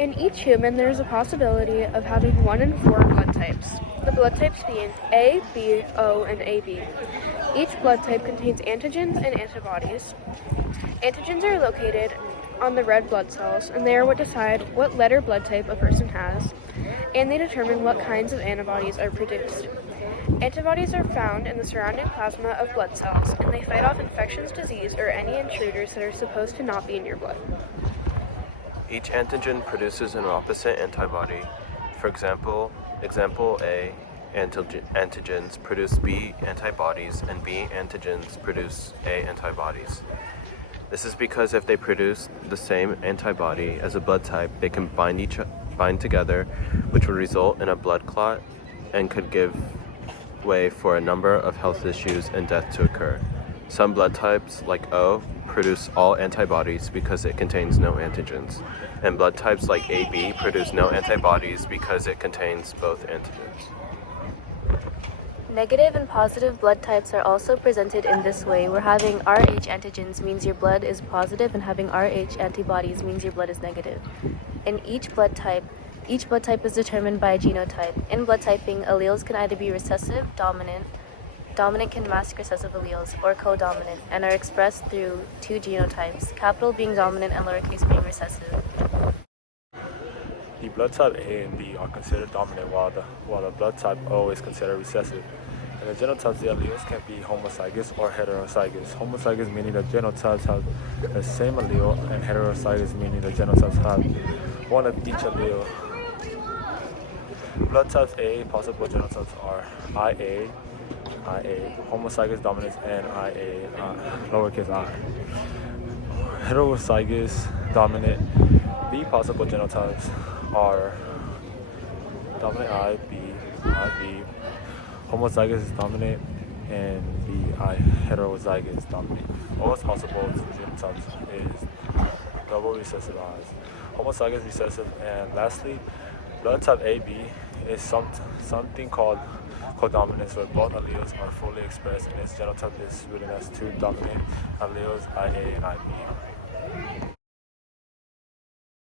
In each human, there is a possibility of having 1 in 4 blood types, the blood types being A, B, O, and AB. Each blood type contains antigens and antibodies. Antigens are located on the red blood cells, and they are what decide what letter blood type a person has, and they determine what kinds of antibodies are produced. Antibodies are found in the surrounding plasma of blood cells, and they fight off infectious disease or any intruders that are supposed to not be in your blood. Each antigen produces an opposite antibody. For example A antigens produce B antibodies, and B antigens produce A antibodies. This is because if they produce the same antibody as a blood type, they can bind together, which would result in a blood clot and could give way for a number of health issues and death to occur. Some blood types, like O, produce all antibodies because it contains no antigens, and blood types like AB produce no antibodies because it contains both antigens. Negative and positive blood types are also presented in this way, where having Rh antigens means your blood is positive and having Rh antibodies means your blood is negative. In each blood type is determined by a genotype. In blood typing, alleles can either be recessive, dominant can mask recessive alleles, or codominant, and are expressed through 2 genotypes, capital being dominant and lowercase being recessive. The blood type A and B are considered dominant while the blood type O is considered recessive. And the genotypes, the alleles can be homozygous or heterozygous. Homozygous meaning the genotypes have the same allele, and heterozygous meaning the genotypes have one of each allele. Blood types A possible genotypes are IA, homozygous dominance, and IA, lowercase I. Heterozygous dominant B possible genotypes are dominant I, B, homozygous is dominant, and BI heterozygous dominant. All possible genotypes is double recessive I's. Homozygous recessive, and lastly, blood type AB is something called codominance, where both alleles are fully expressed, and its genotype is written as 2 dominant alleles, IA and IB.